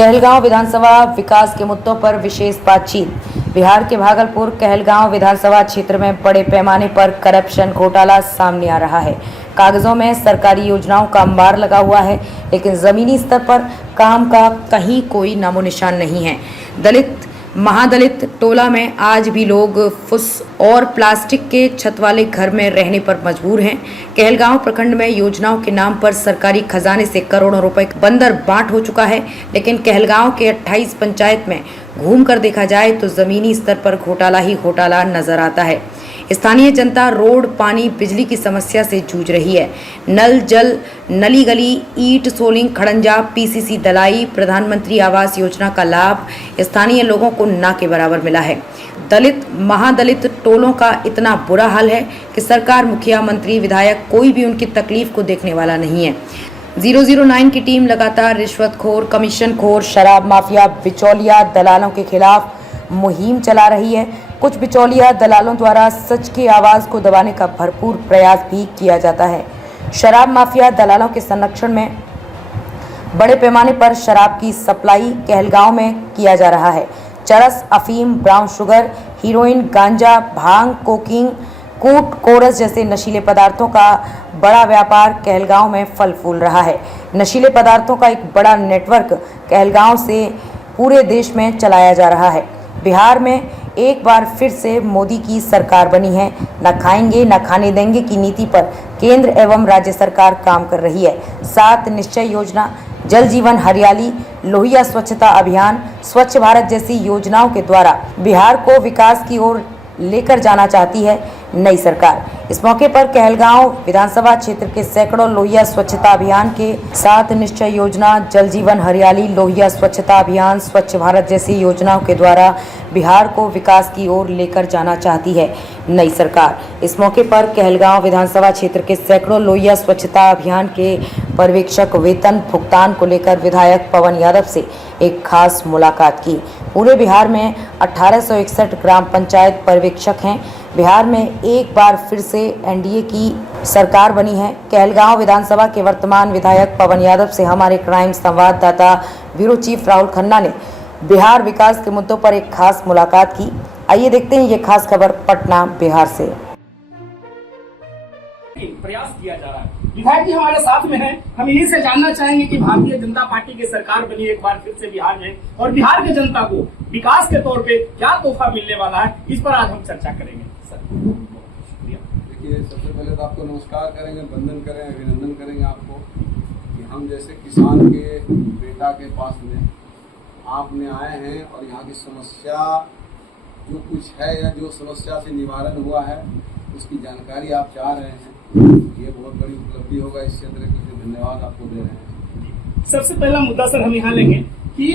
कहलगांव विधानसभा विकास के मुद्दों पर विशेष बातचीत। बिहार के भागलपुर कहलगांव विधानसभा क्षेत्र में बड़े पैमाने पर करप्शन घोटाला सामने आ रहा है। कागजों में सरकारी योजनाओं का अंबार लगा हुआ है, लेकिन जमीनी स्तर पर काम का कहीं कोई नामो निशान नहीं है। दलित महादलित टोला में आज भी लोग फुस और प्लास्टिक के छत वाले घर में रहने पर मजबूर हैं। कहलगांव प्रखंड में योजनाओं के नाम पर सरकारी खजाने से करोड़ों रुपए बंदर बाट हो चुका है, लेकिन कहलगांव के 28 पंचायत में घूम कर देखा जाए तो जमीनी स्तर पर घोटाला ही घोटाला नजर आता है। स्थानीय जनता रोड, पानी, बिजली की समस्या से जूझ रही है। नल जल, नली गली, ईंट सोलिंग, खड़ंजा, पीसीसी दलाई, प्रधानमंत्री आवास योजना का लाभ स्थानीय लोगों को ना के बराबर मिला है। दलित महादलित टोलों का इतना बुरा हाल है कि सरकार, मुखिया, मंत्री, विधायक कोई भी उनकी तकलीफ को देखने वाला नहीं है। 009 की टीम लगातार रिश्वतखोर, कमीशनखोर, शराब माफिया, बिचौलिया दलालों के खिलाफ मुहिम चला रही है। कुछ बिचौलिया दलालों द्वारा सच की आवाज़ को दबाने का भरपूर प्रयास भी किया जाता है। शराब माफिया दलालों के संरक्षण में बड़े पैमाने पर शराब की सप्लाई कहलगांव में किया जा रहा है। चरस, अफीम, ब्राउन शुगर, हीरोइन, गांजा, भांग, कोकीन, कूट, कोरस जैसे नशीले पदार्थों का बड़ा व्यापार कहलगांव में फल फूल रहा है। नशीले पदार्थों का एक बड़ा नेटवर्क कहलगांव से पूरे देश में चलाया जा रहा है। बिहार में एक बार फिर से मोदी की सरकार बनी है। न खाएंगे न खाने देंगे की नीति पर केंद्र एवं राज्य सरकार काम कर रही है। 7 निश्चय योजना, जल जीवन हरियाली, लोहिया स्वच्छता अभियान, स्वच्छ भारत जैसी योजनाओं के द्वारा बिहार को विकास की ओर लेकर जाना चाहती है नई सरकार। इस मौके पर कहलगांव विधानसभा क्षेत्र के सैकड़ों लोहिया स्वच्छता अभियान के 7 निश्चय योजना, जल जीवन हरियाली, लोहिया स्वच्छता अभियान, स्वच्छ भारत जैसी योजनाओं के द्वारा बिहार को विकास की ओर लेकर जाना चाहती है नई सरकार। इस मौके पर कहलगांव विधानसभा क्षेत्र के सैकड़ों लोहिया स्वच्छता अभियान के पर्यवेक्षक वेतन भुगतान को लेकर विधायक पवन यादव से एक खास मुलाकात की। पूरे बिहार में 1861 ग्राम पंचायत पर्यवेक्षक हैं। बिहार में एक बार फिर से एनडीए की सरकार बनी है। कहलगांव विधानसभा के वर्तमान विधायक पवन यादव से हमारे क्राइम संवाददाता ब्यूरो चीफ राहुल खन्ना ने बिहार विकास के मुद्दों पर एक खास मुलाकात की। आइए देखते हैं ये खास खबर पटना बिहार से। प्रयास किया जा रहा है। विधायक जी हमारे साथ में हैं। हम इन्हीं से जानना चाहेंगे कि भारतीय जनता पार्टी की सरकार बनी एक बार फिर से बिहार में, और बिहार के जनता को विकास के तौर पे क्या तोहफा मिलने वाला है, इस पर आज हम चर्चा करेंगे। सर, देखिए, सबसे पहले तो आपको नमस्कार करेंगे, वंदन करें, अभिनंदन करेंगे आपको कि हम जैसे किसान के बेटा के पास में आपने आए हैं और यहाँ की समस्या जो कुछ है या जो समस्या से निवारण हुआ है उसकी जानकारी आप चाह रहे हैं। ये बहुत बड़ी उपलब्धि होगा इस क्षेत्र की, धन्यवाद आपको दे रहे हैं। सबसे पहला मुद्दा सर हम यहाँ लेंगे कि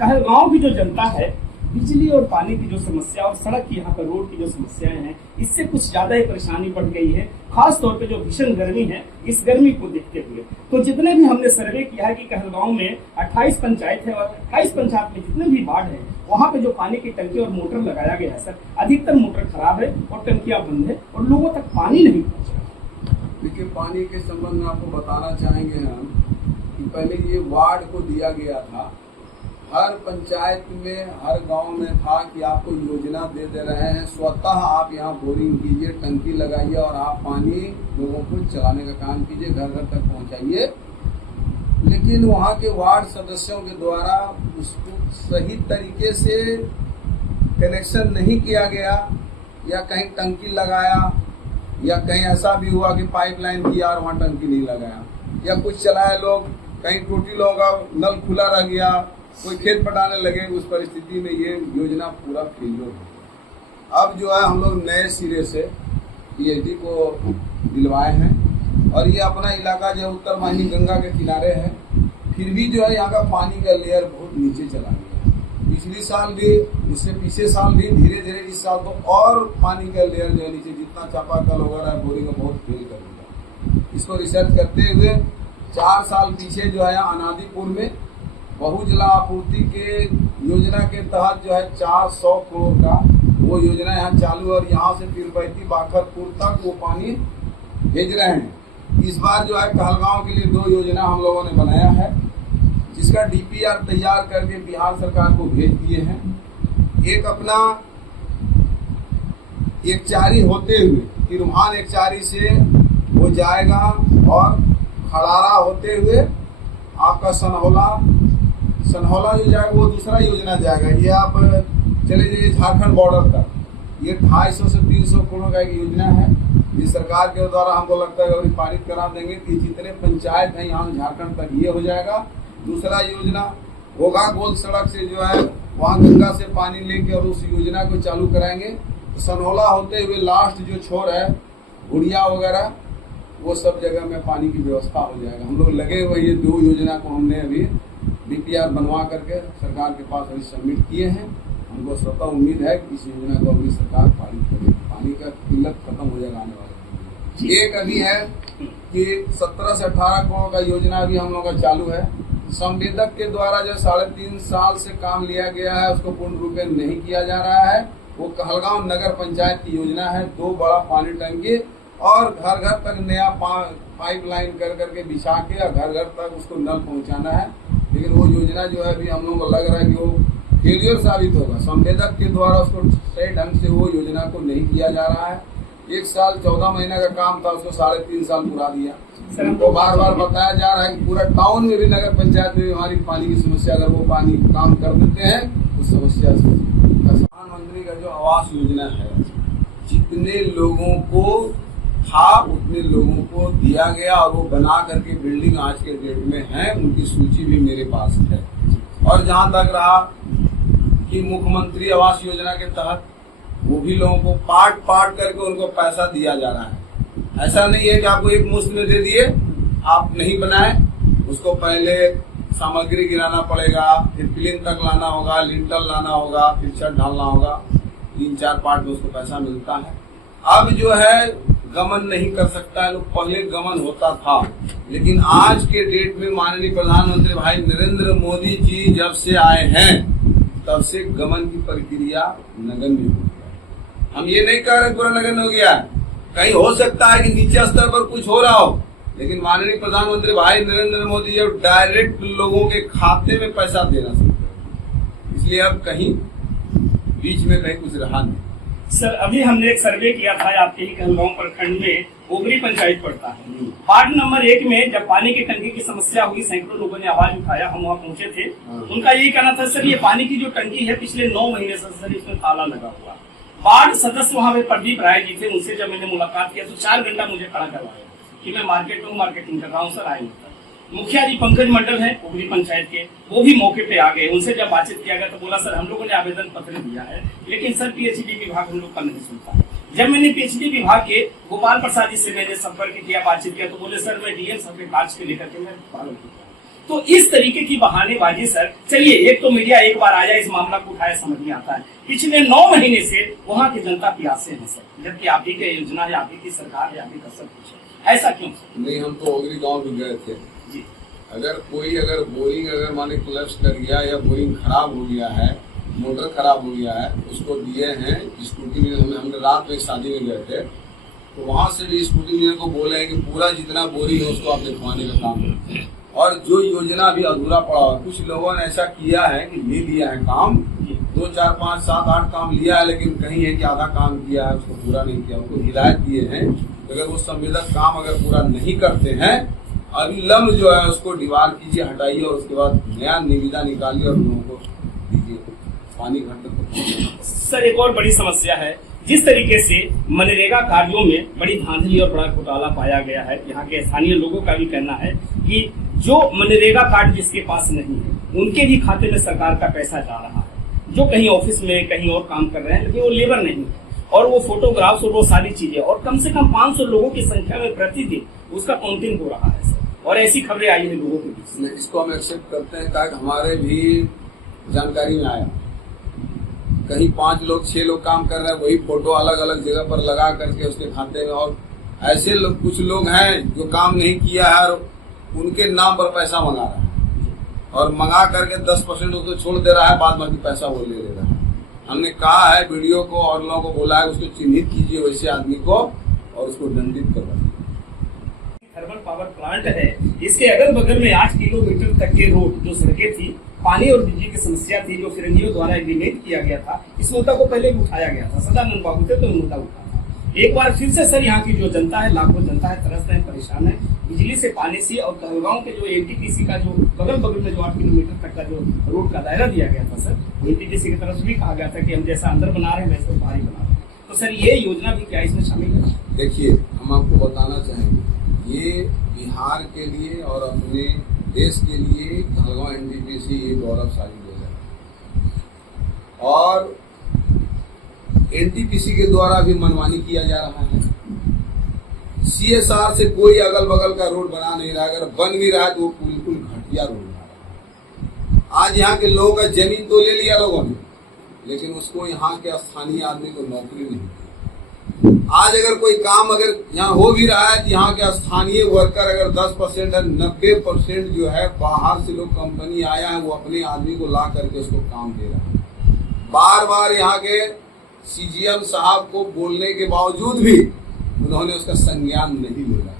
कहलगांव की जो जनता है, बिजली और पानी की जो समस्या और सड़क की यहाँ पर रोड की जो समस्याएं हैं, इससे कुछ ज्यादा ही परेशानी बढ़ गई है। खास तौर पे जो भीषण गर्मी है, इस गर्मी को देखते हुए तो जितने भी हमने सर्वे किया है कि कहलगांव में 28 पंचायत है और 28 पंचायत में जितने भी वार्ड है, वहाँ पे जो पानी की टंकी और मोटर लगाया गया है सर, अधिकतर मोटर खराब है और टंकियां बंद है और लोगों तक पानी नहीं पहुँच रहा। देखिए, पानी के संबंध में आपको बताना चाहेंगे हम कि पहले ये वार्ड को दिया गया था, हर पंचायत में, हर गांव में था कि आपको योजना दे रहे हैं, स्वतः आप यहाँ बोरिंग कीजिए, टंकी लगाइए और आप पानी लोगों को चलाने का काम कीजिए, घर घर तक पहुँचाइए। लेकिन वहाँ के वार्ड सदस्यों के द्वारा उसको सही तरीके से कनेक्शन नहीं किया गया, या कहीं टंकी लगाया, या कहीं ऐसा भी हुआ कि पाइपलाइन किया और वहाँ टंकी नहीं लगाया, या कुछ चलाए लोग, कहीं टूटी लोग नल खुला रह गया, कोई खेत पटाने लगे। उस परिस्थिति में ये योजना पूरा फेलियर है। अब जो है हम लोग नए सिरे से पीएचडी को दिलवाए हैं और ये अपना इलाका जो उत्तर वाहिनी गंगा के किनारे है, फिर भी जो है यहाँ का पानी का लेयर बहुत नीचे चला गया। पिछली साल भी, इससे पिछले साल भी, धीरे धीरे इस साल तो और पानी का लेयर जो है नीचे, जितना चापाकल वगैरह है बोरिंग बहुत फेल कर दिया। इसको रिसर्च करते हुए 4 साल पीछे जो है अनादीपुर में बहुजला आपूर्ति के योजना के तहत जो है 400 करोड़ का वो योजना यहाँ चालू है और यहाँ से पीरपैती बाखरपुर तक वो पानी भेज रहे हैं। इस बार जो है कहलगांव के लिए 2 योजना हम लोगों ने बनाया है। जिसका डीपीआर तैयार करके बिहार सरकार को भेज दिए हैं। एक अपना एकचारी होते हुए तिरुभान एकचारी से वो जाएगा और खड़ारा होते हुए आपका सनहौला जो जाएगा वो दूसरा योजना जाएगा। ये आप चले जाइए झारखंड बॉर्डर तक, ये 250 से 300 करोड़ का एक योजना है। ये सरकार के द्वारा हमको लगता है अगर पारित करा देंगे कि जितने पंचायत हैं यहाँ झारखंड तक ये हो जाएगा। दूसरा योजना होगा गोल सड़क से जो है वहाँ गंगा से पानी लेके और उस योजना को चालू कराएंगे। तो सनहौला होते हुए लास्ट जो छोर है गुड़िया वगैरह वो सब जगह में पानी की व्यवस्था हो जाएगा। हम लोग लगे हुए ये 2 योजना को हमने अभी डीपीआर बनवा करके सरकार के पास अभी सबमिट किए हैं। हमको स्वतः उम्मीद है कि इस योजना को अभी सरकार पारित करेगी, पानी का किल्लत खत्म हो जाएगा आने वाले। एक अभी है कि 17 से 18 करोड़ का योजना अभी हम लोग का चालू है। संवेदक के द्वारा जो 3.5 साल से काम लिया गया है उसको पूर्ण रूप में नहीं किया जा रहा है। वो कहलगांव नगर पंचायत की योजना है, 2 बड़ा पानी टंकी और घर घर तक नया पाइपलाइन कर करके बिछा के और घर घर तक उसको नल पहुंचाना है। लेकिन वो योजना जो है अभी हम लोगों को लग रहा है कि वो फेलियर साबित होगा। संवेदक के द्वारा उसको सही ढंग से वो योजना को नहीं किया जा रहा है। 1 साल 14 महीना का काम था, उसको 3.5 साल पूरा दिया। हमको बार बार बताया जा रहा है कि पूरा टाउन में भी नगर पंचायत में हमारी पानी की समस्या, अगर वो पानी काम कर देते हैं उस समस्या से। प्रधानमंत्री का जो आवास योजना है, जितने लोगों को था उतने लोगों को दिया गया और वो बना करके बिल्डिंग आज के डेट में है, उनकी सूची भी मेरे पास है। और जहां तक रहा कि मुख्यमंत्री आवास योजना के तहत वो भी लोगों को पार्ट करके उनको पैसा दिया जा रहा है। ऐसा नहीं है कि आपको एक मुश्त में दे दिए, आप नहीं बनाए, उसको पहले सामग्री गिराना पड़ेगा, फिर प्लिंथ तक लाना होगा, लिंटल लाना होगा, फिर छत ढालना होगा। 3-4 पार्ट में उसको पैसा मिलता है। अब जो है गमन नहीं कर सकता है लोग, पहले गमन होता था। लेकिन आज के डेट में माननीय प्रधानमंत्री भाई नरेंद्र मोदी जी जब से आए हैं तब से गमन की प्रक्रिया नगण्य हो गया। हम ये नहीं कह रहे पूरा नगण्य हो गया है, कहीं हो सकता है कि नीचे स्तर पर कुछ हो रहा हो, लेकिन माननीय प्रधानमंत्री भाई नरेंद्र मोदी जी डायरेक्ट लोगों के खाते में पैसा देना शुरू कर, इसलिए अब कहीं बीच में कहीं कुछ रहा नहीं। सर अभी हमने एक सर्वे किया था आपके ही कहलगांव प्रखंड में, ओगरी पंचायत पड़ता है। वार्ड नंबर 1 में जब पानी की टंकी की समस्या हुई, सैकड़ों लोगों ने आवाज उठाया, हम वहाँ पहुंचे थे। उनका यही कहना था सर ये पानी की जो टंकी है पिछले 9 महीने से सर इसमें ताला लगा हुआ। वार्ड सदस्य वहाँ पे प्रदीप राय जी थे, उनसे जब मैंने मुलाकात किया तो 4 घंटा मुझे खड़ा करवाया कि मैं मार्केट में मार्केटिंग कर रहा हूँ सर, आए। मुखिया जी पंकज मंडल है ओगरी पंचायत के, वो भी मौके पे आ गए। उनसे जब बातचीत किया गया तो बोला सर हम लोगों ने आवेदन पत्र दिया है, लेकिन सर पीएचडी विभाग हम लोग का नहीं सुनता। जब मैंने पीएचडी विभाग के गोपाल प्रसाद जी से मैंने संपर्क किया, बातचीत किया, तो बोले सर मैं डीएम साहब के कागज के लेकर के मैं पालन किया। तो इस तरीके की बहानेबाजी सर, चलिए एक तो मीडिया एक बार आया, इस मामला को उठाया, समझ में आता है। पिछले 9 महीने से वहाँ की जनता प्यासे है सर, जबकि आप ही की योजना है, आप ही की सरकार है, आप ही का सब कुछ है, ऐसा क्यों सर? नहीं, हम तो ओगरी गाँव भी गए थे जी। अगर बोरिंग अगर माने कोलैप्स कर गया या बोरिंग खराब हो गया है, मोटर खराब हो गया है, उसको दिए हैं स्कूटी में। हमने रात में शादी में गए थे तो वहां से भी स्कूटी इंजीनियर को बोले हैं कि पूरा जितना बोरिंग है उसको आप लिखवाने का काम करते हैं। और जो योजना भी अधूरा पड़ा हुआ, कुछ लोगों ने ऐसा किया है कि ले लिया है काम, 2, 4, 5, 7, 8 काम लिया है, लेकिन कहीं है कि आधा काम किया है उसको पूरा नहीं किया। उनको हिदायत दिए हैं अगर वो संवेदक काम अगर पूरा नहीं करते हैं, अविलंब जो है उसको दीवार कीजिए, हटाइए और उसके बाद नया निविदा निकालिए और लोगों को दीजिए पानी घर तक। सर एक और बड़ी समस्या है, जिस तरीके से मनरेगा कार्यों में बड़ी धांधली और बड़ा घोटाला पाया गया है, यहाँ के स्थानीय लोगों का भी कहना है कि जो मनरेगा कार्ड जिसके पास नहीं है उनके भी खाते में सरकार का पैसा जा रहा है, जो कहीं ऑफिस में कहीं और काम कर रहे हैं, लेकिन वो लेबर नहीं है, और वो फोटोग्राफ्स और वो सारी चीजें, और कम से कम 500 लोगों की संख्या में प्रतिदिन उसका काउंटिंग हो रहा है सर, और ऐसी खबरें आई है लोगों के बीच। इसको हम एक्सेप्ट करते हैं, ताकि हमारे भी जानकारी में आया कहीं 5 लोग 6 लोग काम कर रहे हैं, वही फोटो अलग अलग जगह पर लगा करके उसके खाते में, और ऐसे लोग कुछ लोग हैं जो काम नहीं किया है और उनके नाम पर पैसा मंगा रहा है, और मंगा करके 10% उसको छोड़ दे रहा है, बाद बाकी पैसा वो ले रहा है। हमने कहा है वीडियो को और लोगों को बोला है उसको चिन्हित कीजिए वैसे आदमी को और उसको दंडित करवाइए। थर्मल पावर प्लांट है, इसके अगल बगल में 8 किलोमीटर तक के रोड जो सड़कें थी, पानी और बिजली की समस्या थी, जो फिरंगियों द्वारा एग्रीमेंट किया गया था, इस मुद्दा को पहले भी उठाया गया था। सदानंद बाबू थे तो मुद्दा उठा था। एक बार फिर से सर यहाँ की जो जनता है, लाखों जनता है, त्रस्त है, परेशान है बिजली से, पानी से, और कहलगांव के जो एनटीपीसी का जो बगल बगल में जो 8 किलोमीटर तक का जो रोड का दायरा दिया गया था सर, एनटीपीसी की तरफ से भी कहा गया था कि हम जैसा अंदर बना रहे हैं वैसे बाहर ही बना रहे हैं। तो सर ये योजना भी क्या इसमें शामिल है? देखिए, हम आपको बताना चाहेंगे, ये बिहार के लिए और अपने देश के लिए कहलगांव एनटीपीसी ये गौरवशाली योजना है। और एनटीपीसी के द्वारा भी मनमानी किया जा रहा है। सीएसआर से कोई अगल बगल का रोड बना नहीं रहा, अगर बन भी रहा है तो वो बिल्कुल घटिया रोड बना रहा है। आज यहाँ के लोगों का जमीन तो ले लिया लोगों ने, लेकिन उसको यहाँ के स्थानीय आदमी को नौकरी नहीं दी। आज अगर कोई काम अगर यहाँ हो भी रहा है तो यहाँ के स्थानीय वर्कर अगर 10% है, 90% जो है बाहर से लोग कंपनी आया है, वो अपने आदमी को ला करके उसको काम दे रहा है। बार बार यहाँ के सीजीएम साहब को बोलने के बावजूद भी उन्होंने उसका संज्ञान नहीं लिया।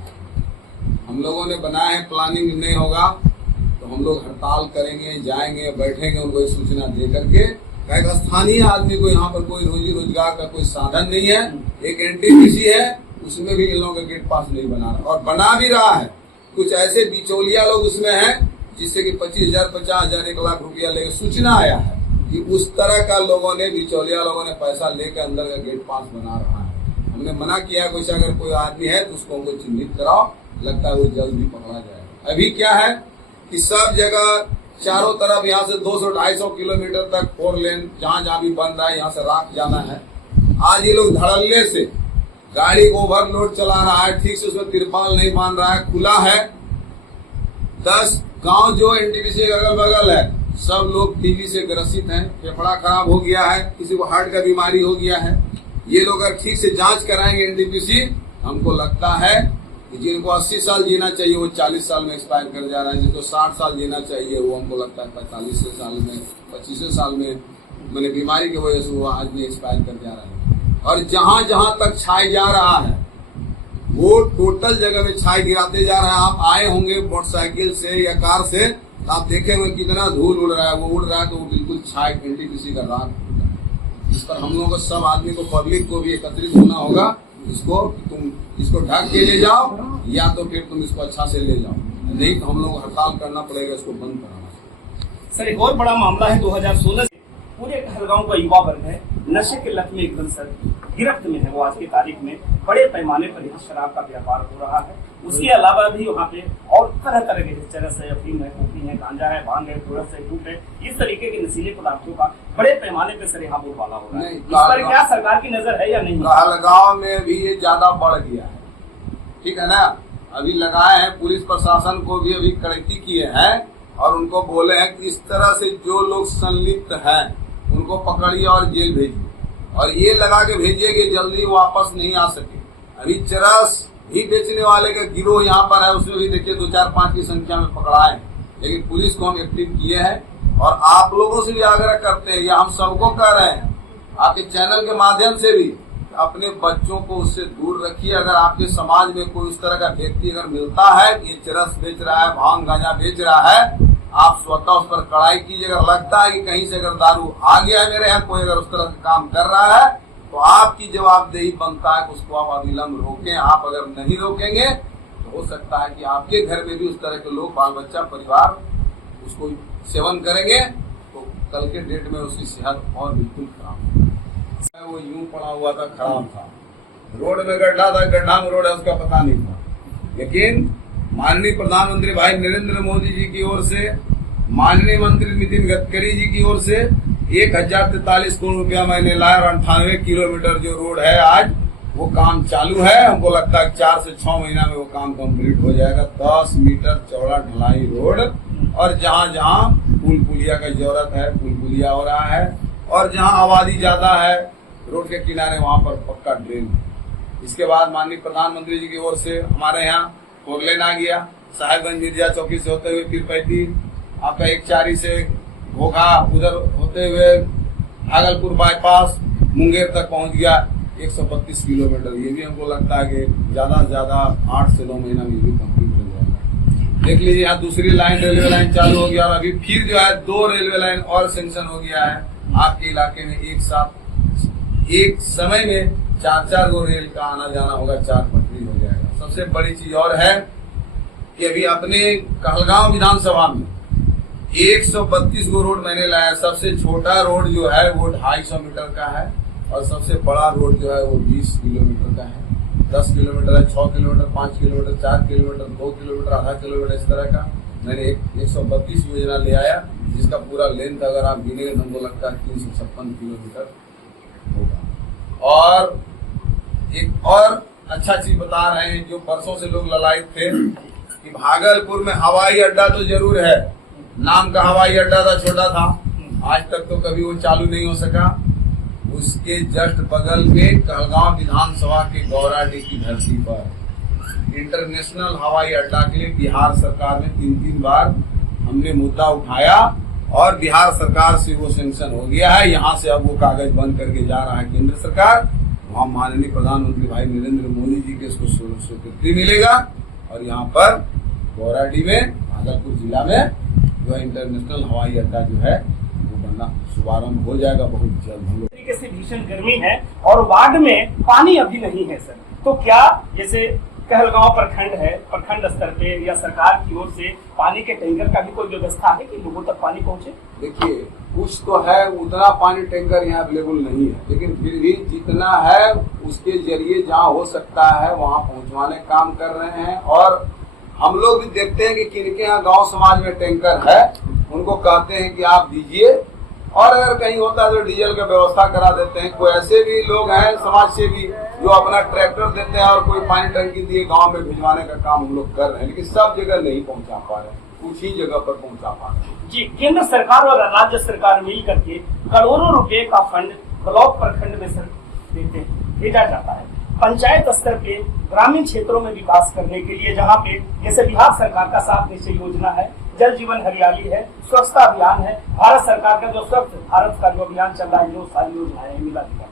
हम लोगों ने बनाया है, प्लानिंग नहीं होगा तो हम लोग हड़ताल करेंगे, जाएंगे, बैठेंगे, उनको एक सूचना दे करके। एक स्थानीय आदमी को यहाँ पर कोई रोजी रोजगार का कोई साधन नहीं है, एक एनटीपीसी है, उसमें भी इन लोगों का गेट पास नहीं बना रहा, और बना भी रहा है। कुछ ऐसे बिचौलिया लोग उसमें हैं जिससे कि 25,000, 50,000, 1 लाख रुपया लेकर सूचना आया है कि उस तरह का लोगों ने, बिचौलिया लोगों ने पैसा लेकर अंदर का गेट पास बना रहा है। हमने मना किया, कुछ अगर कोई आदमी है तो उसको हमको चिन्हित कराओ, लगता है वो जल्द भी पकड़ा जाएगा। अभी क्या है कि सब जगह चारों तरफ यहाँ से 200-250 किलोमीटर तक 4 लेन जहाँ भी बन रहा है, यहाँ से राख जाना है। आज ये लोग धड़ल्ले से गाड़ी को ओवरलोड चला रहा है, ठीक से उसमें तिरपाल नहीं बांध रहा है, खुला है। 10 गांव जो एनटीपीसी के अगल बगल है, सब लोग टीबी से ग्रसित हैं, फेफड़ा खराब हो गया है, किसी को हार्ट का बीमारी हो गया है। ये लोग अगर ठीक से जांच कराएंगे एनटीपीसी, हमको लगता है कि जिनको 80 साल जीना चाहिए वो 40 साल में एक्सपायर कर जा रहा है, जिनको 60 साल जीना चाहिए वो हमको लगता है 45 साल में, 25 साल में, मैंने बीमारी की वजह से वो आदमी एक्सपायर कर जा रहा है। और जहां जहां तक छाई जा रहा है वो टोटल जगह में छाई गिराते जा रहा है। आप आए होंगे मोटरसाइकिल से या कार से, तो आप देखेंगे कितना धूल उड़ रहा है, वो उड़ रहा है तो वो बिल्कुल छाई एनटीपीसी का राग होता है। इस पर हम लोगों को, सब आदमी को, पब्लिक को भी एकत्रित होना होगा। इसको तुम इसको ढक के ले जाओ, या तो फिर तुम इसको अच्छा से ले जाओ, नहीं तो हम लोग हड़ताल करना पड़ेगा, इसको बंद कराना। सर एक और बड़ा मामला है, 2016 से पूरे कहलगांव का युवा वर्ग है नशे के लत में एकदम सर गिरफ्त में है। वो आज की तारीख में बड़े पैमाने पर यहाँ शराब का व्यापार हो रहा है। उसके अलावा भी वहाँ पे और तरह तरह के चरस है, अफीम है, कोकीन है, गांजा है, भांग है, चोरस है, झूठ है, इस तरीके के नशीले पदार्थों का बड़े पैमाने पे सर यहाँ बोलबाला हो रहा है। इस पर क्या सरकार की नजर है या नहीं? कहलगांव में भी ये ज्यादा बढ़ गया है, ठीक है ना। अभी लगाए हैं, पुलिस प्रशासन को भी अभी कड़की किए हैं और उनको बोले हैं कि इस तरह से जो लोग संलिप्त हैं उनको पकड़िए और जेल भेजिए, और ये लगा के भेजिए कि जल्दी वापस नहीं आ सके। अभी चरस ही बेचने वाले का गिरोह यहाँ पर है, उसमें भी देखिए 2-4-5 की संख्या में पकड़ाए, लेकिन पुलिस को हम एक्टिव किए हैं। और आप लोगों से भी आग्रह करते हैं, या हम सबको कह रहे हैं आपके चैनल के माध्यम से भी, अपने बच्चों को उससे दूर रखिए। अगर आपके समाज में कोई उस तरह का व्यक्ति अगर मिलता है कि ये चरस बेच रहा है, भांग गांजा बेच रहा है, आप स्वतः उस पर कड़ाई कीजिए। अगर लगता है कि कहीं से अगर दारू आ गया है मेरे यहाँ, कोई अगर उस तरह से काम कर रहा है, तो आपकी जवाबदेही बनता है कि उसको आप अविलंब रोकें। आप अगर नहीं रोकेंगे तो हो सकता है कि आपके घर में भी उस तरह के लोग, बाल बच्चा, परिवार उसको सेवन करेंगे, तो कल के डेट में उसकी सेहत और बिल्कुल खराब। वो यूं पड़ा हुआ था, खराब था, रोड में गड्ढा था, गड्ढा में रोड है उसका पता नहीं था। लेकिन माननीय प्रधानमंत्री भाई नरेंद्र मोदी जी की ओर से, माननीय मंत्री नितिन गडकरी जी की ओर से 1043 करोड़ रुपया मैंने लाया, और 98 किलोमीटर जो रोड है आज वो काम चालू है। हमको लगता है 4 से 6 महीना में वो काम कंप्लीट हो जाएगा। 10 मीटर चौड़ा ढलाई रोड, और जहाँ जहाँ पुल पुलिया का जरूरत है पुल पुलिया हो रहा है, और जहाँ आबादी ज्यादा है रोड के किनारे वहाँ पर पक्का ड्रेन है। इसके बाद माननीय प्रधानमंत्री जी की ओर से हमारे यहाँ 4 लेन आ गया, साहेबगंज मिर्जा चौकी से होते हुए पीरपैती, आपका 1 से घोघा, उधर होते हुए भागलपुर बाईपास मुंगेर तक पहुंच गया 132 किलोमीटर। ये भी हमको लगता है कि ज्यादा से ज्यादा 8 से 9 महीना में भी कंप्लीट हो जाएगा। देख लीजिए यहाँ दूसरी लाइन रेलवे लाइन चालू हो गया और अभी फिर जो है 2 रेलवे लाइन और सेंक्शन हो गया है आपके इलाके में। एक साथ एक समय में 4-4 गो रेल का आना जाना होगा, 4 पटरी हो जाएगा। सबसे बड़ी चीज और है कि अभी अपने कहलगांव विधानसभा में 132 गो रोड मैंने लाया। सबसे छोटा रोड जो है वो 250 मीटर का है और सबसे बड़ा रोड जो है वो 20 किलोमीटर का है। 10 किलोमीटर है, 6 किलोमीटर, 5 किलोमीटर, 4 किलोमीटर, 2 किलोमीटर, आधा किलोमीटर, इस तरह का मैंने 132 योजना ले आया, जिसका पूरा लेंथ अगर आप गिने तो हमको लगता है 356 किलोमीटर होगा। और एक और अच्छा चीज बता रहे हैं, जो परसों से लोग ललायत थे कि भागलपुर में हवाई अड्डा तो जरूर है, नाम का हवाई अड्डा था, छोटा था, आज तक तो कभी वो चालू नहीं हो सका। उसके जस्ट बगल में कहलगांव विधानसभा के गौराडीह की धरती पर इंटरनेशनल हवाई अड्डा के लिए बिहार सरकार में 3-3 बार हमने मुद्दा उठाया और बिहार सरकार से वो सेंक्शन हो गया है। यहाँ से अब वो कागज बंद करके जा रहा है केंद्र सरकार। वहाँ माननीय प्रधानमंत्री भाई नरेंद्र मोदी जी के इसको स्वीकृति मिलेगा और यहाँ पर गौराडीह में भागलपुर जिला में जो है इंटरनेशनल हवाई अड्डा जो है वो बनना शुभारंभ हो जाएगा बहुत जल्द। हम लोग तरीके से भीषण गर्मी है और वार्ड में पानी अभी नहीं है सर, तो क्या जैसे कहलगांव प्रखंड है, प्रखंड स्तर पे या सरकार की ओर से पानी के टैंकर का भी कोई व्यवस्था है कि लोगों तक पानी पहुंचे? देखिए कुछ तो है, उतना पानी टैंकर यहाँ अवेलेबल नहीं है, लेकिन फिर भी जितना है उसके जरिए जहाँ हो सकता है वहाँ पहुँचवाने काम कर रहे हैं। और हम लोग भी देखते हैं कि किनके यहाँ गांव समाज में टैंकर है, उनको कहते हैं कि आप दीजिए, और अगर कहीं होता है तो डीजल का व्यवस्था करा देते हैं। कोई ऐसे भी लोग हैं समाज से भी जो अपना ट्रैक्टर देते हैं और कोई पानी टंकी दिए गांव में भिजवाने का काम हम लोग कर रहे हैं, लेकिन सब जगह नहीं पहुंचा पा रहे हैं, कुछ ही जगह पर पहुंचा पा रहे हैं। जी, केंद्र सरकार और राज्य सरकार मिल करके करोड़ों रुपए का फंड ब्लॉक प्रखंड में भेजा जाता है पंचायत स्तर पे ग्रामीण क्षेत्रों में विकास करने के लिए, जहाँ पे जैसे बिहार सरकार का 7 निश्चय योजना है, जल जीवन हरियाली है, स्वच्छता अभियान है, भारत सरकार का जो स्वच्छ भारत का जो अभियान चल रहा है, जो सारी योजनाएं मिला जुला।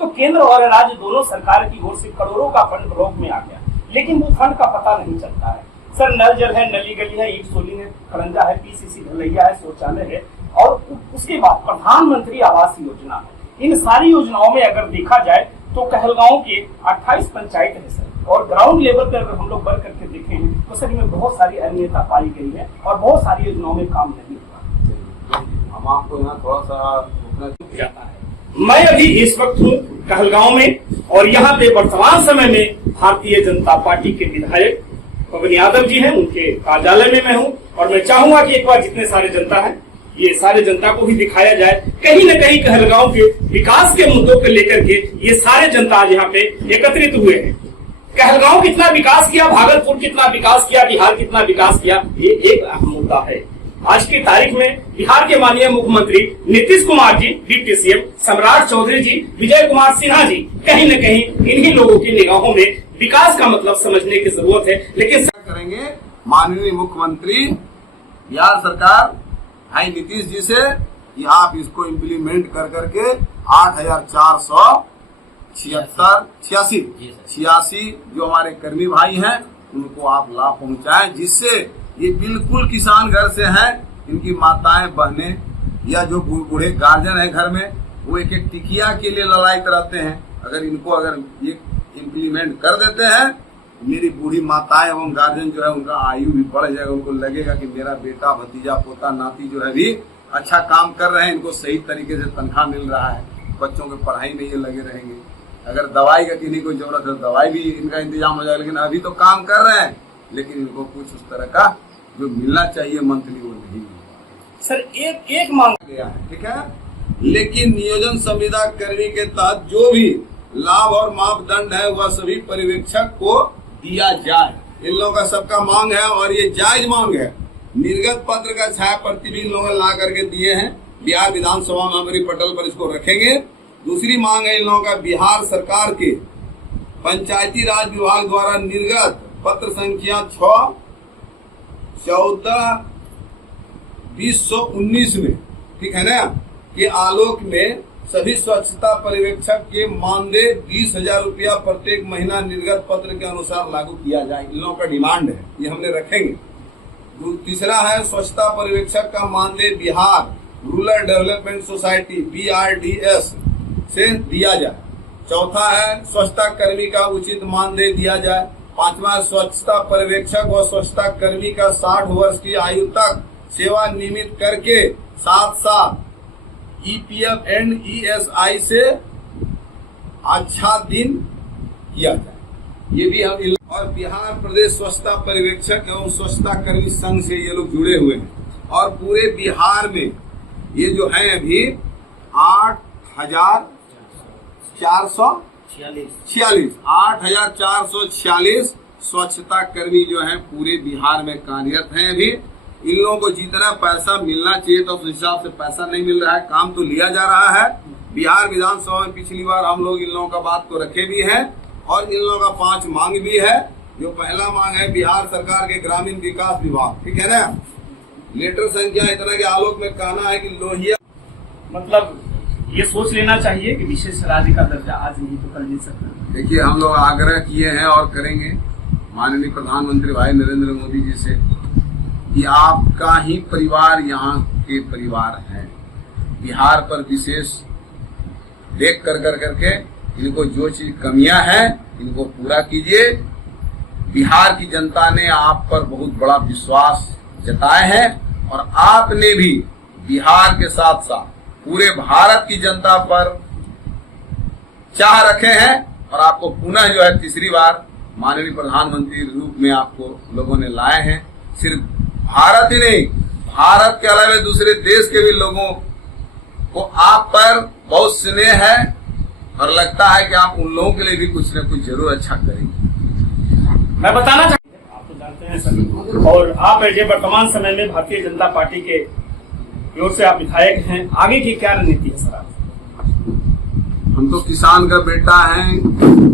तो केंद्र और राज्य दोनों सरकार की ओर से करोड़ों का फंड ब्लॉक में आ गया, लेकिन वो फंड का पता नहीं चलता है। सर नल जल है, नली गली है, ईट सोलिंग है, खरंजा है, पीसीसी ढलैया है, शौचालय है, और उसके बाद प्रधानमंत्री आवास योजना है। इन सारी योजनाओं में अगर देखा जाए तो कहलगांव के 28 पंचायत है सर, और ग्राउंड लेवल पर अगर हम लोग बढ़ करके देखें तो सर इनमें बहुत सारी अनियमितता पाई गई है और बहुत सारी योजनाओं में काम नहीं हुआ। हम आपको यहाँ थोड़ा सा जाता है। मैं अभी इस वक्त हूँ कहलगांव में और यहाँ पे वर्तमान समय में भारतीय जनता पार्टी के विधायक पवन यादव जी हैं, उनके कार्यालय में मैं हूँ, और मैं चाहूंगा कि एक बार जितने सारे जनता है ये सारे जनता को भी दिखाया जाए। कहीं न कहीं कहलगांव के विकास के मुद्दों को लेकर के ये सारे जनता आज यहाँ पे एकत्रित हुए हैं। कहलगांव कितना विकास किया, भागलपुर कितना विकास किया, बिहार कितना विकास किया, ये एक अहम मुद्दा है। आज की तारीख में बिहार के माननीय मुख्यमंत्री नीतीश कुमार जी, डिप्टी सीएम सम्राट चौधरी जी, विजय कुमार सिन्हा जी, कहीं न कहीं इन्हीं लोगों की निगाहों में विकास का मतलब समझने की जरूरत है। लेकिन करेंगे माननीय मुख्यमंत्री बिहार सरकार भाई नीतीश जी से कि आप इसको इम्प्लीमेंट कर करके 8,486 जो हमारे कर्मी भाई हैं उनको आप लाभ पहुंचाएं, जिससे ये बिल्कुल किसान घर से हैं, इनकी माताएं बहनें या जो बूढ़े गार्जियन है घर में वो एक एक टिकिया के लिए ललायत रहते हैं। अगर इनको अगर ये इम्प्लीमेंट कर देते हैं, मेरी बूढ़ी माताएं एवं गार्जियन जो है उनका आयु भी बढ़ जाएगा, उनको लगेगा कि मेरा बेटा भतीजा पोता नाती जो है भी अच्छा काम कर रहे हैं, इनको सही तरीके से तनख्वाह मिल रहा है, बच्चों के पढ़ाई में ये लगे रहेंगे। अगर दवाई का किन्हीं कोई जरूरत है दवाई भी इनका इंतजाम हो जाएगा, लेकिन अभी तो काम कर रहे हैं, लेकिन इनको कुछ उस तरह का जो मिलना चाहिए मंथली वो नहीं मिल। सर एक मांग गया है, ठीक है, लेकिन नियोजन संविदा कर्मी के तहत जो भी लाभ और मापदंड है वह सभी पर्यवेक्षक को दिया जाए। इन लोगों का सबका मांग है और ये जायज मांग है। निर्गत पत्र का छाया प्रति भी इन लोगों ने ला करके दिए हैं, बिहार विधानसभा में हमारी पटल पर इसको रखेंगे। दूसरी मांग है इन लोगों का बिहार सरकार के पंचायती राज विभाग द्वारा निर्गत पत्र संख्या 6/14/2019 में, ठीक है ना, के आलोक में सभी स्वच्छता पर्यवेक्षक के मानदेय 20,000 रुपया प्रत्येक महीना निर्गत पत्र के अनुसार लागू किया जाए। इन लोगों का डिमांड है, ये हमने रखेंगे। तीसरा है स्वच्छता पर्यवेक्षक का मानदेय Bihar rural development society BRDS से दिया जाए। चौथा है स्वच्छता कर्मी का उचित मानदेय दिया जाए। पांचवा है स्वच्छता पर्यवेक्षक व स्वच्छता कर्मी का 60 वर्ष की आयु तक सेवा नियमित करके साथ साथ EPF एंड ESI से आच्छादित किया जाए। ये भी हम और बिहार प्रदेश स्वच्छता पर्यवेक्षक एवं स्वच्छता कर्मी संघ से ये लोग जुड़े हुए हैं और पूरे बिहार में ये जो है अभी 8,446 स्वच्छता कर्मी जो हैं पूरे बिहार में कार्यरत हैं। अभी इन लोगों को जितना पैसा मिलना चाहिए तो उस हिसाब से पैसा नहीं मिल रहा है। काम तो लिया जा रहा है। बिहार विधानसभा में पिछली बार हम लोग इन लोगों का बात को रखे भी हैं और इन लोगों का 5 मांग भी है। जो पहला मांग है बिहार सरकार के ग्रामीण विकास विभाग, ठीक है ना, लेटर संख्या इतना के आलोक में कहना है कि लोहिया मतलब ये सोच लेना चाहिए कि विशेष राज्य का दर्जा आज नहीं तो कल मिल सकता है। देखिए, हम लोग आग्रह किए हैं और करेंगे माननीय प्रधानमंत्री भाई नरेंद्र मोदी जी से कि आपका ही परिवार यहाँ के परिवार हैं। बिहार पर विशेष देख करके इनको जो चीज कमियां हैं इनको पूरा कीजिए। बिहार की जनता ने आप पर बहुत बड़ा विश्वास जताए हैं और आपने भी बिहार के साथ साथ पूरे भारत की जनता पर चाह रखे हैं और आपको पुनः जो है तीसरी बार माननीय प्रधानमंत्री रूप में आपको लोगों ने लाए हैं। सिर्फ भारत ही नहीं, भारत के अलावा दूसरे देश के भी लोगों को आप पर बहुत स्नेह है और लगता है कि आप उन लोगों के लिए भी कुछ न कुछ जरूर अच्छा करेंगे। मैं बताना चाहूँगा, आप तो जानते हैं सर, और आप ये वर्तमान समय में भारतीय जनता पार्टी के ओर से आप विधायक हैं, आगे की क्या रणनीति है सर आप? हम तो किसान का बेटा हैं,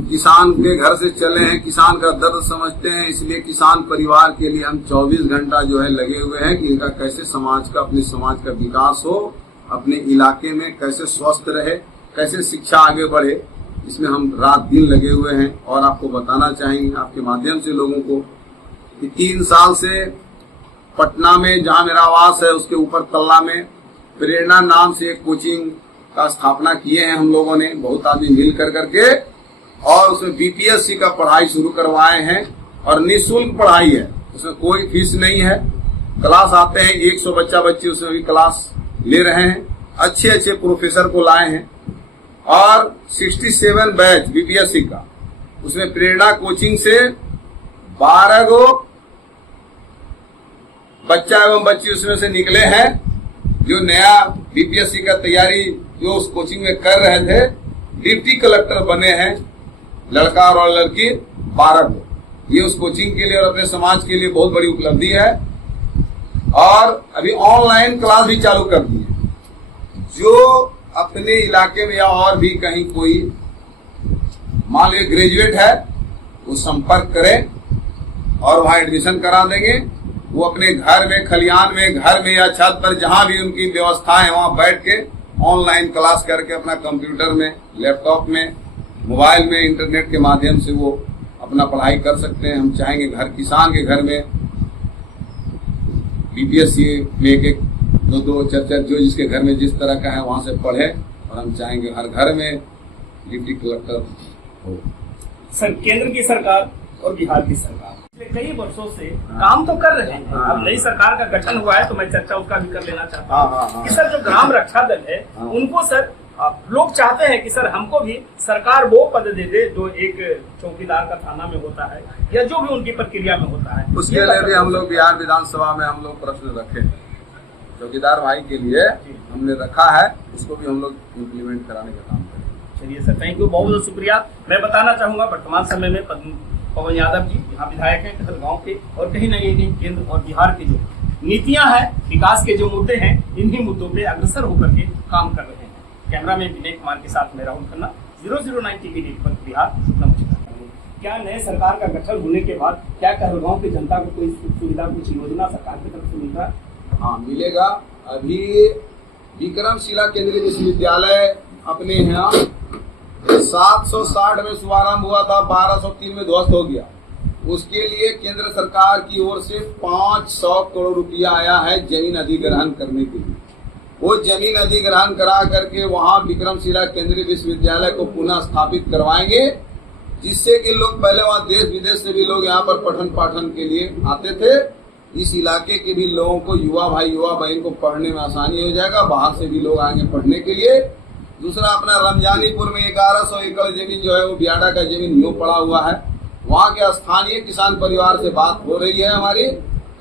किसान के घर से चले हैं, किसान का दर्द समझते हैं, इसलिए किसान परिवार के लिए हम 24 घंटा जो है लगे हुए हैं कि इनका कैसे समाज का, अपने समाज का विकास हो, अपने इलाके में कैसे स्वस्थ रहे, कैसे शिक्षा आगे बढ़े, इसमें हम रात दिन लगे हुए हैं। और आपको बताना चाहेंगे आपके माध्यम से लोगों को कि 3 साल से पटना में जहां मेरा आवास है उसके ऊपर तल्ला में प्रेरणा नाम से एक कोचिंग का स्थापना किए हैं हम लोगों ने, बहुत आदमी मिल करके, और उसमें BPSC का पढ़ाई शुरू करवाए हैं और निःशुल्क पढ़ाई है, उसमें कोई फीस नहीं है। क्लास आते हैं 100 बच्चे उसमें भी क्लास ले रहे हैं, अच्छे प्रोफेसर को लाए हैं और 67 बैच BPSC का, उसमें प्रेरणा कोचिंग से 12 गो बच्चा एवं बच्ची उसमें से निकले हैं जो नया BPSC का तैयारी जो उस कोचिंग में कर रहे थे, डिप्टी कलेक्टर बने हैं लड़का और लड़की 12 को। ये उस कोचिंग के लिए और अपने समाज के लिए बहुत बड़ी उपलब्धि है। और अभी ऑनलाइन क्लास भी चालू कर दी है। जो अपने इलाके में या और भी कहीं कोई मान लीजिए ग्रेजुएट है, वो संपर्क करें और वहां एडमिशन करा देंगे। वो अपने घर में, खलिहान में, घर में या छत पर जहां भी उनकी व्यवस्था है वहां बैठ के ऑनलाइन क्लास करके अपना कंप्यूटर में, लैपटॉप में, मोबाइल में, इंटरनेट के माध्यम से वो अपना पढ़ाई कर सकते हैं। हम चाहेंगे घर किसान के घर में BPSC में 1-1, 2-2, 4-4 जो जिसके घर में जिस तरह का है वहां से पढ़े, और हम चाहेंगे हर घर में डिप्टी कलेक्टर हो। सर, केंद्र की सरकार और बिहार की सरकार पिछले कई वर्षों से काम तो कर रहे हैं। अब नई सरकार का गठन हुआ है तो मैं चर्चा उसका भी कर लेना चाहता हूँ कि सर जो ग्राम रक्षा दल है उनको सर लोग चाहते हैं कि सर हमको भी सरकार वो पद दे दे जो एक चौकीदार का थाना में होता है या जो भी उनकी प्रक्रिया में होता है। उसके लिए भी हम लोग बिहार विधानसभा में हम लोग प्रश्न रखे, चौकीदार भाई के लिए हमने रखा है, उसको भी हम लोग इम्प्लीमेंट कराने का काम करेंगे। चलिए सर, थैंक यू, बहुत बहुत शुक्रिया। मैं बताना चाहूंगा वर्तमान समय में पवन यादव जी यहाँ विधायक हैं कहलगांव के, और कहीं न कहीं केंद्र और बिहार की जो नीतियां हैं, विकास के जो मुद्दे हैं, इन्हीं मुद्दों पे अग्रसर होकर के काम कर रहे हैं। कैमरा में विनय कुमार के साथ मैं राहुल खन्ना, 009 TV नेटवर्क बिहार। नमस्कार। क्या नए सरकार का गठन होने के बाद क्या कहलगांव की जनता को कोई सुविधा, कुछ योजना सरकार की तरफ से मिल रहा है? हाँ, मिलेगा। अभी विक्रमशिला केंद्रीय विश्वविद्यालय अपने यहाँ 760 में शुभारंभ हुआ था, 1203 में ध्वस्त हो गया। उसके लिए केंद्र सरकार की ओर से 500 करोड़ रुपया आया है जमीन अधिग्रहण करने के लिए। वो जमीन अधिग्रहण करा करके वहां विक्रमशिला केंद्रीय विश्वविद्यालय को पुनः स्थापित करवाएंगे, जिससे कि लोग पहले वहां देश विदेश से भी लोग यहाँ पर पठन पाठन के लिए आते थे। इस इलाके के भी लोगों को, युवा भाई युवा बहन को पढ़ने में आसानी हो जाएगा, बाहर से भी लोग आएंगे पढ़ने के लिए। दूसरा, अपना रमजानीपुर में 1100 एकड़ जमीन जो है वो बियाडा का जमीन यूं पड़ा हुआ है। वहाँ के स्थानीय किसान परिवार से बात हो रही है हमारी,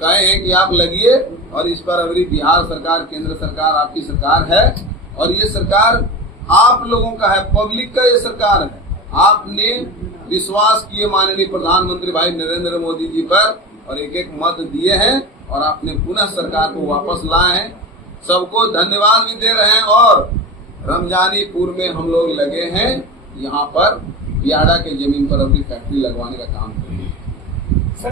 कहे हैं कि आप लगिए, और इस पर अभी बिहार सरकार, केंद्र सरकार आपकी सरकार है, और ये सरकार आप लोगों का है, पब्लिक का ये सरकार है। आपने विश्वास किए माननीय प्रधानमंत्री भाई नरेंद्र मोदी जी पर, और एक एक मत दिए हैं, और आपने पुनः सरकार को वापस लाए हैं। सबको धन्यवाद भी दे रहे हैं। और रमजानीपुर में हम लोग लगे हैं यहाँ पर बियाडा के जमीन पर अपनी फैक्ट्री लगवाने का काम कर रहे हैं।